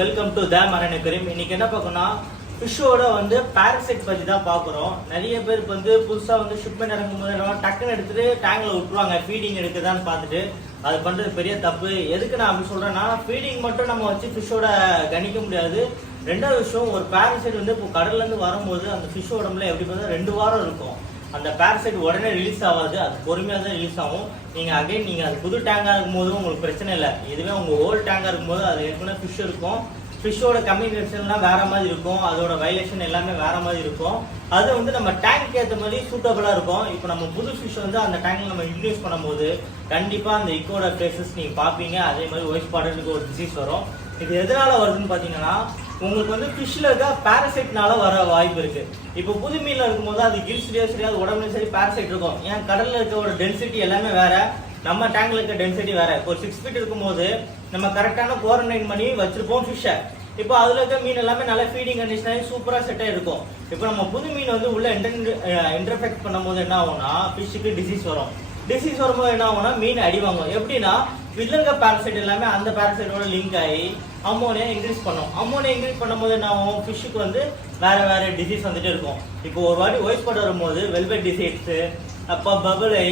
Welcome to the மரண கரீம். இன்னைக்கு என்ன பார்க்கணும்னா ஃபிஷ்ஷோட பாரசைட் பற்றி தான் பார்க்குறோம். நிறைய பேருக்கு புதுசாக ஷிப்மெண்ட் இறங்கும்போது டக்குன்னு எடுத்துட்டு டேங்கில் விட்டுருவாங்க ஃபீடிங் எடுக்குதான்னு பார்த்துட்டு. அது பண்ணுறது பெரிய தப்பு. எதுக்கு நான் அப்படி சொல்கிறேன்னா, ஃபீடிங் மட்டும் நம்ம வச்சு ஃபிஷ்ஷோட கணிக்க முடியாது. ரெண்டாவது விஷயம், ஒரு பாரசைட் இப்போ கடல்லேருந்து வரும்போது அந்த ஃபிஷ் உடம்புல எப்படி பார்த்தா 2 வாரம் இருக்கும். அந்த பாரசைட் உடனே ரிலீஸ் ஆகாது, அது பொறுமையாக தான் ரிலீஸ் ஆகும். நீங்கள் அது புது டேங்காக இருக்கும்போது உங்களுக்கு பிரச்சனை இல்லை. இதுவே உங்கள் ஓல்டு டேங்காக இருக்கும்போது அது ஏற்கனவே ஃபிஷ் இருக்கும். ஃபிஷ்ஷோட கம்யூனிகேஷன்லாம் வேற மாதிரி இருக்கும், அதோட வைலேஷன் எல்லாமே வேற மாதிரி இருக்கும். அது நம்ம டேங்க் ஏற்ற மாதிரி சூட்டபிளாக இருக்கும். இப்போ நம்ம புது ஃபிஷ் அந்த டேங்க்ல நம்ம இன்ட்ரடியூஸ் பண்ணும்போது கண்டிப்பாக அந்த இக்கோட கேசஸ் நீங்கள் பார்ப்பீங்க. அதே மாதிரி ஒயிட் ஸ்பாட்டருக்கு ஒரு டிசீஸ் வரும். இது எதனால வருதுன்னு பார்த்தீங்கன்னா, உங்களுக்கு ஃபிஷ்ல இருக்க பாரசைட்னால வர வாய்ப்பு இருக்கு. இப்போ புது மீன்ல இருக்கும்போது அது கில்ஸ்லயோ சரி, அது உடம்புலையும் சரி பாரசைட் இருக்கும். ஏன் கடல்ல இருக்க ஒரு டென்சிட்டி எல்லாமே வேற, நம்ம டேங்க்ல இருக்க டென்சிட்டி வேற. இப்போ 6 feet இருக்கும்போது நம்ம கரெக்டான குவாரண்டைன் பண்ணி வச்சிருப்போம் ஃபிஷ்ஷை. இப்போ அதுல இருக்க மீன் எல்லாமே நல்ல ஃபீடிங் கண்டிஷனாக சூப்பரா செட் ஆயிருக்கும். இப்போ நம்ம புது மீன் உள்ள இன்டர்ஃபெக்ட் பண்ணும்போது என்ன ஆகும்னா, ஃபிஷ்ஷுக்கு டிசீஸ் வரும். டிசீஸ் வரும்போது என்ன ஆகும்னா, மீன் அடி வாங்கும். எப்படின்னா, இதுல இருக்க பாரசைட் எல்லாமே அந்த பாரசைட்டோட லிங்க் ஆகி அமோனியா இன்க்ரீஸ் பண்ணும். அமோனியா இன்க்ரீஸ் பண்ணும்போது என்ன ஆகும், ஃபிஷ்ஷுக்கு வேற வேற டிசீஸ் வந்துட்டே இருக்கும். இப்போ ஒரு வாட்டி ஒயிட் ஸ்பாட் வரும்போது வெல்வெட் டிசீஸ், அப்போ பபுளை,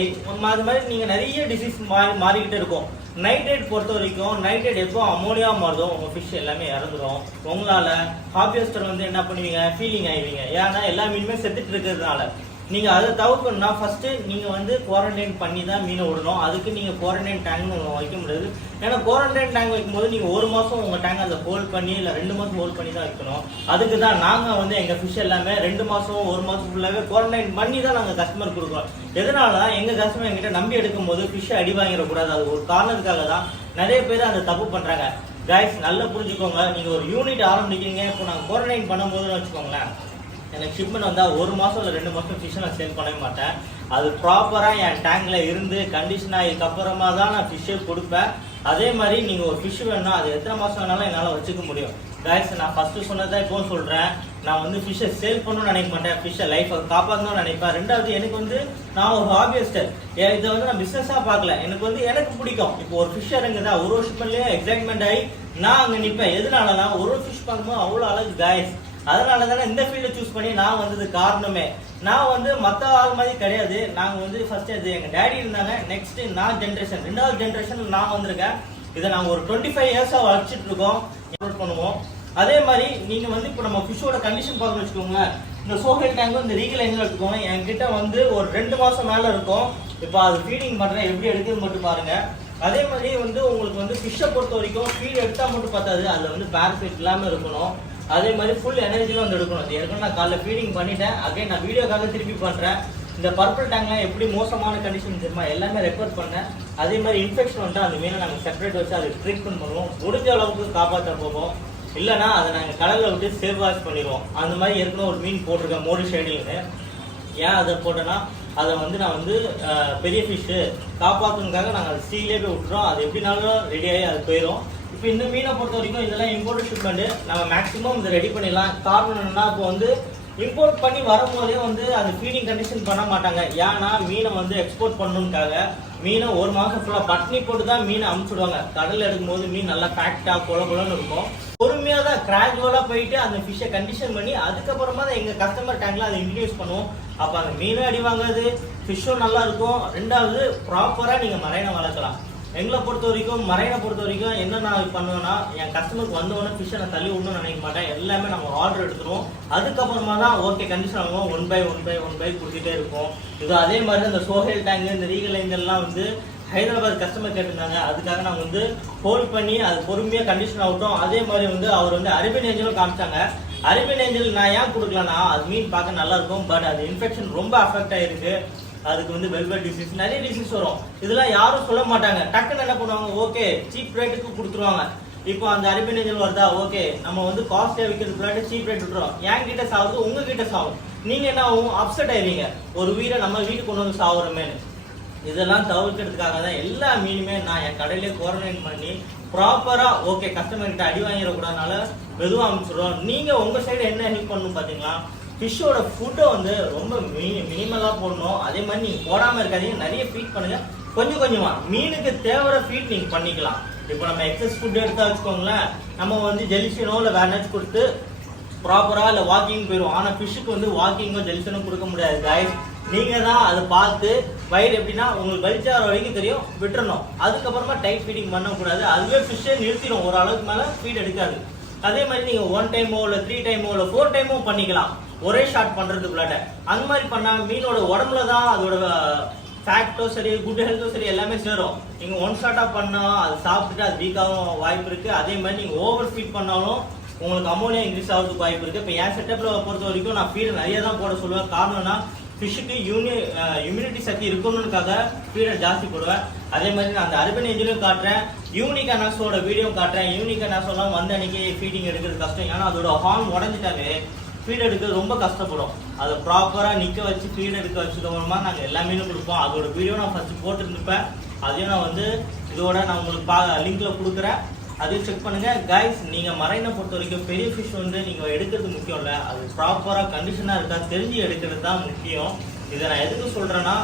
அது மாதிரி நீங்க நிறைய டிசீஸ் மாறிக்கிட்டே இருக்கும். நைட்ரேட் பொறுத்த வரைக்கும், நைட்ரேட் எப்போ அமோனியா மாறுதோ உங்க ஃபிஷ் எல்லாமே இறந்துடும். உங்களால ஹாபியஸ்டர் என்ன பண்ணுவீங்க, ஃபீலிங் ஆயிடுவீங்க. ஏன்னா எல்லா மீனுமே செத்துட்டு இருக்கிறதுனால. நீங்க அதை தவிர்க்கணும்னா ஃபர்ஸ்ட் நீங்க குவாரண்டைன் பண்ணி தான் மீனை விடணும். அதுக்கு நீங்க குவாரண்டைன் டேங்க் வைக்க முடியாது. ஏன்னா குவாரண்டைன் டேங்க் வைக்கும்போது நீங்க 1 மாசம் உங்க டேங்க் அதை ஹோல்ட் பண்ணி, இல்ல 2 மாசம் ஹோல்ட் பண்ணி தான் வைக்கணும். அதுக்கு தான் நாங்க எங்க ஃபிஷ் எல்லாமே 2 மாசம் 1 மாசம் ஃபுல்லாவே குவாரண்டைன் பண்ணி தான் நாங்க கஸ்டமர் கொடுக்குறோம். எதனால எங்க கஸ்டமர் எங்கிட்ட நம்பி எடுக்கும் போது ஃபிஷ் அடி வாங்கிடக்கூடாது. அது ஒரு காரணத்துக்காக தான் நிறைய பேர் அந்த தப்பு பண்றாங்க. கைஸ் நல்லா புரிஞ்சுக்கோங்க. நீங்க ஒரு யூனிட் ஆரம்பிக்கிறீங்க, இப்போ நாங்க குவாரண்டைன் பண்ணும்போதுன்னு வச்சுக்கோங்களேன், எனக்கு ஷிப்மெண்ட் 1 மாசம் இல்லை 2 மாசம் ஃபிஷ்ஷை நான் சேல் பண்ணவே மாட்டேன். அது ப்ராப்பராக என் டேங்க்ல இருந்து கண்டிஷன் ஆகிதுக்கு அப்புறமா தான் நான் ஃபிஷ்ஷே கொடுப்பேன். அதே மாதிரி நீங்கள் ஒரு ஃபிஷ் வேணும்னா அது எத்தனை மாதம் வேணாலும் என்னால் வச்சுக்க முடியும். கைஸ் நான் ஃபர்ஸ்ட் சொன்னதான் இப்போ சொல்கிறேன். நான் ஃபிஷ்ஷை சேல் பண்ணணும்னு நினைக்க மாட்டேன், ஃபிஷ்ஷை லைஃபை காப்பாற்றணும்னு நினைப்பேன். ரெண்டாவது, எனக்கு நான் ஒரு ஹாபியஸ்டர். இதை நான் பிஸ்னஸாக பார்க்கல. எனக்கு பிடிக்கும். இப்போ ஒரு ஃபிஷ் இறங்குதா, ஒரு வருஷத்துலேயே எக்ஸைட்மெண்ட் ஆகி நான் அங்கே நிற்பேன். எதனாலனா, ஒரு ஃபிஷ் பார்க்கும்போது அவ்வளோ அழகு கைஸ். அதனால தானே இந்த ஃபீல்டை சூஸ் பண்ணி நான் வந்தது காரணமே. நான் மற்ற ஆள் மாதிரி கிடையாது. நாங்கள் ஃபர்ஸ்ட் அது எங்கள் டேடி இருந்தாங்க, நெக்ஸ்ட் நான் ஜென்ரேஷன், 2வது ஜென்ரேஷன் நான் வந்திருக்கேன். இதை நாங்கள் ஒரு 25 இயர்ஸாக வச்சுட்டு இருக்கோம், பண்ணுவோம். அதே மாதிரி நீங்கள் இப்போ நம்ம ஃபிஷ்ஷோட கண்டிஷன் பார்க்கணும்னு வச்சுக்கோங்களேன். இந்த சோஹெல் டேங்கும் இந்த ரீகல் எங்கே எடுத்துக்கோங்க. என்கிட்ட ஒரு 2 மாதம் மேலே இருக்கும். இப்போ அது ஃபீடிங் பண்ணுறேன், எப்படி எடுக்குதுன்னு மட்டும் பாருங்க. அதே மாதிரி உங்களுக்கு ஃபிஷ்ஷை பொறுத்த வரைக்கும் ஃபீட் எடுத்தால் மட்டும் பார்த்தாது, அதில் பாரசைட் இல்லாமல் இருக்கணும். அதே மாதிரி ஃபுல் எனர்ஜியில் எடுக்கணும். அது ஏற்கனவே நான் காலைல ஃபீடிங் பண்ணிட்டேன். அகைன் நான் வீடியோக்காக திருப்பி பண்ணுறேன். இந்த பர்பிள் டேங்க்லாம் எப்படி மோசமான கண்டிஷன் தெரியுமா, எல்லாமே ரெக்கார்ட் பண்ணேன். அதே மாதிரி இன்ஃபெக்ஷன் அந்த மீனை நாங்கள் செப்பரேட் வச்சு அதை ட்ரீட்மெண்ட் பண்ணுவோம். முடிஞ்ச அளவுக்கு காப்பாற்ற போவோம். இல்லைனா அதை நாங்கள் கடலில் விட்டு சேவ் வாஷ் பண்ணிடுவோம். அந்த மாதிரி ஏற்கனவே ஒரு மீன் போட்டிருக்கேன், மோடி ஷேடிங்னு. ஏன் அதை போட்டேன்னா, அதை நான் பெரிய ஃபிஷ்ஷு காப்பாற்றணுக்காக நாங்கள் அதை சீலே போய் விட்டுறோம். அது எப்படினாலும் ரெடியாகி அது போயிடும். இப்போ இந்த மீனை பொறுத்த வரைக்கும் இதெல்லாம் இம்போர்ட் ஷிப்மெண்ட். நம்ம மேக்ஸிமம் இதை ரெடி பண்ணிடலாம். காரணம் என்னன்னா, இப்போ இம்போர்ட் பண்ணி வரும்போதே அது ஃபீடிங் கண்டிஷன் பண்ண மாட்டாங்க. ஏன்னா மீனை எக்ஸ்போர்ட் பண்ணணுக்காக மீனை 1 மாதம் ஃபுல்லாக பட்னி போட்டு தான் மீனை அமுச்சுடுவாங்க. கடலில் எடுக்கும்போது மீன் நல்லா பேக்டாக குளகுலன்னு இருக்கும். பொறுமையாக தான் கிராஜுவலாக போயிட்டு அந்த ஃபிஷ்ஷை கண்டிஷன் பண்ணி அதுக்கப்புறமா தான் எங்கள் கஸ்டமர் டேங்க்ல அதை இன்ட்ரடியூஸ் பண்ணுவோம். அப்போ அந்த மீனும் அடி வாங்காது, ஃபிஷ்ஷும் நல்லா இருக்கும். ரெண்டாவது, ப்ராப்பராக நீங்கள் மரைனை வளர்க்கலாம். எங்களை பொறுத்த வரைக்கும், மரைனை பொறுத்த வரைக்கும் என்ன நான் பண்ணுவேன்னா, என் கஸ்டமருக்கு வந்தவொடனே ஃபிஷ்ஷை நான் தள்ளி விடணும்னு நினைக்க மாட்டேன். எல்லாமே நம்ம ஆர்டர் எடுத்துருவோம். அதுக்கப்புறமா தான் ஓகே கண்டிஷன் ஆகும். 1 by 1 by 1 by கொடுத்துட்டே இருக்கும். இது அதே மாதிரி இந்த சோஹெல் டேங்க், இந்த ரீகல் எங்கெல்லாம் ஹைதராபாத் கஸ்டமர் கேட்டிருந்தாங்க. அதுக்காக நாங்கள் ஹோல்ட் பண்ணி அது பொறுமையாக கண்டிஷன் ஆகட்டும். அதே மாதிரி அவர் அரேபியன் ஏஞ்சலும் காமிச்சாங்க. அரேபியன் ஏஞ்சல் நான் ஏன் கொடுக்கலன்னா, அது மீன் பார்க்க நல்லா இருக்கும், பட் அது இன்ஃபெக்ஷன் ரொம்ப அஃபெக்ட் ஆயிருக்கு. அதுக்கு வெல்வெட் டிசீஸ், நிறைய டிசீஸ் வரும். இதெல்லாம் யாரும் சொல்ல மாட்டாங்க. டக்குன்னு என்ன பண்ணுவாங்க, ஓகே சீப் ரேட்டுக்கு கொடுத்துருவாங்க. இப்போ அந்த அரேபியன் ஏஞ்சல் வருதா, ஓகே நம்ம காஸ்ட்லியாக விற்கிறது சீப் ரேட் விட்டுறோம். என் கிட்ட சாவுது, உங்ககிட்ட சாகும். நீங்க என்ன ஆகும், அப்செட் ஆயிருவீங்க. ஒரு வீரை நம்ம வீட்டுக்கு கொண்டு சாவுறமேனு. இதெல்லாம் தவிர்க்கிறதுக்காக தான் எல்லா மீனுமே நான் என் கடையிலே குவாரண்டைன் பண்ணி ப்ராப்பரா ஓகே கஸ்டமர் கிட்ட அடி வாங்கிடக்கூடாதுனால மெதுவாக அமைச்சிடுறோம். நீங்க உங்க சைடு என்ன ஹெல்ப் பண்ணணும் பாத்தீங்களா, ஃபிஷ்ஷோட ஃபுட்டை ரொம்ப மினிமலாக போடணும். அதே மாதிரி நீங்கள் போடாமல் இருக்காதீங்க, நிறைய ஃபீட் பண்ணுங்க. கொஞ்சம் கொஞ்சமாக மீனுக்கு தேவையான ஃபீட் நீங்கள் பண்ணிக்கலாம். இப்போ நம்ம எக்ஸஸ் ஃபுட் எடுத்தா வச்சுக்கோங்களேன், நம்ம வந்து ஜெலிஷனோ இல்லை வேற ஏதாச்சும் கொடுத்து ப்ராப்பராக இல்லை வாக்கிங் போயிடும். ஆனால் ஃபிஷ்ஷுக்கு வந்து வாக்கிங்கோ ஜெலிஷனோ கொடுக்க முடியாது guys. நீங்கள் தான் அதை பார்த்து வயிறு எப்படின்னா உங்களுக்கு வலிச்சார வரைக்கும் தெரியும் விட்டுறணும். அதுக்கப்புறமா டைட் ஃபீடிங் பண்ணக்கூடாது. அதுவே ஃபிஷ்ஷே நிறுத்திடும், ஒரு அளவுக்கு மேலே ஃபீட் எடுக்காது. அதே மாதிரி நீங்கள் 1 டைமோ இல்லை 3 டைமோ இல்லை 4 டைமோ பண்ணிக்கலாம் ஒரே ஷாட் பண்ணுறதுக்குள்ளாட்ட. அந்த மாதிரி பண்ணால் மீனோட உடம்புல தான் அதோட ஃபேக்டோ சரி குட் ஹெல்த்தோ சரி எல்லாமே சேரும். நீங்கள் 1 ஷாட்டாக பண்ணால் அது சாப்பிட்டுட்டு அது வீக்காகவும் வாய்ப்பு இருக்குது. அதே மாதிரி நீங்கள் ஓவர் ஃபீட் பண்ணாலும் உங்களுக்கு அமோனியா இன்க்ரீஸ் ஆகிறதுக்கு வாய்ப்பு இருக்குது. இப்போ என் செட்டப்பில் பொறுத்த வரைக்கும் நான் ஃபீடை நிறைய தான் போட சொல்லுவேன். காரணம்னா ஃபிஷ்ஷுக்கு இம்யூனிட்டி சக்தி இருக்கணும்னுக்காக ஃபீடை ஜாஸ்தி போடுவேன். அதே மாதிரி நான் அந்த அர்பன் ஏஞ்சலையும் காட்டுறேன், யூனிக் அனாஸோட வீடியோ காட்டுறேன். யூனிக் அனாஸோலாம் வந்த அன்னைக்கு ஃபீடிங் எடுக்கிறது கஷ்டம். ஏன்னா அதோட ஹார்ன் உடஞ்சிட்டாவே ஃபீட் எடுக்கிறது ரொம்ப கஷ்டப்படும். அதை ப்ராப்பராக நிற்க வச்சு ஃபீட் எடுக்க வச்சுக்கோமா நாங்கள் எல்லாமே கொடுப்போம். அதோட வீடியோ நான் ஃபஸ்ட்டு போட்டுருந்துப்பேன். அதையும் நான் வந்து இதோட நான் உங்களுக்கு லிங்க்ல கொடுக்குறேன், அதையும் செக் பண்ணுங்க கைஸ். நீங்க மரைனை பொறுத்த வரைக்கும் பெரிய ஃபிஷ் வந்து நீங்க எடுக்கிறது முக்கியம் இல்லை, அது ப்ராப்பரா கண்டிஷனா இருக்கா தெரிஞ்சு எடுக்கிறது தான் முக்கியம். இதை நான் எதுக்கு சொல்றேன்னா,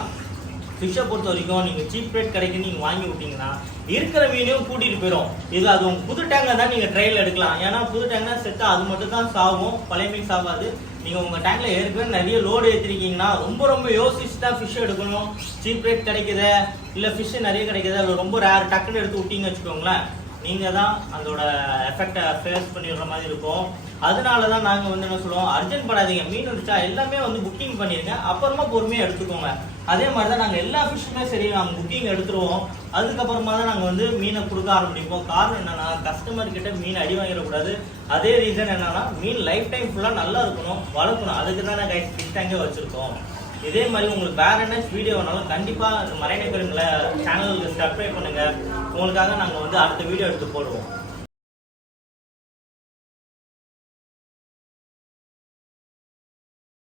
ஃபிஷ்ஷை பொறுத்த வரைக்கும் நீங்க சீப் ரேட் கிடைக்குன்னு நீங்க வாங்கி விட்டீங்கன்னா இருக்கிற மீனையும் கூட்டிட்டு போயிடும். இது அது உங்க புது டேங்க்ல தான் நீங்க ட்ரையல் எடுக்கலாம். ஏன்னா புது டேங்க்னா செத்தா அது மட்டும் தான் சாகும், பழைய மீன் சாகாது. நீங்க உங்க டேங்க்ல ஏற்கனவே நிறைய லோடு ஏற்றிருக்கீங்கன்னா ரொம்ப யோசிச்சு தான் ஃபிஷ் எடுக்கணும். சீப் ரேட் கிடைக்குது இல்ல ஃபிஷ் நிறைய கிடைக்குது, அது ரொம்ப ரேர், டக்குன்னு எடுத்து விட்டீங்கன்னு வச்சுக்கோங்களேன், நீங்க தான் அதோட எஃபெக்டை ஃபேஸ் பண்ணிடுற மாதிரி இருக்கும். அதனால தான் நாங்கள் வந்து என்ன சொல்லுவோம், அர்ஜென்ட் படாதீங்க. மீன் வந்துச்சா எல்லாமே வந்து புக்கிங் பண்ணிடுங்க, அப்புறமா பொறுமையாக எடுத்துக்கோங்க. அதே மாதிரி தான் நாங்கள் எல்லா ஃபிஷ்ஷுமே சரி நாங்கள் புக்கிங் எடுத்துருவோம். அதுக்கப்புறமா தான் நாங்கள் வந்து மீனை கொடுக்க ஆரம்பிப்போம். காரணம் என்னன்னா, கஸ்டமர் கிட்ட மீன் அடி வாங்கிடக்கூடாது. அதே ரீசன் என்னன்னா, மீன் லைஃப் டைம் ஃபுல்லாக நல்லா இருக்கணும், வளர்க்கணும். அதுக்கு தான் நாங்கள் ஃபிஷ் டேங்கே வச்சுருக்கோம். இதே மாதிரி உங்களுக்கு வேற என்ன வீடியோ வேணாலும் கண்டிப்பாக மரைன் அக்வேரியம் சேனலுக்கு சப்ஸ்கிரைப் பண்ணுங்க. உங்களுக்காக நாங்கள் வந்து அடுத்த வீடியோ எடுத்து போடுவோம்.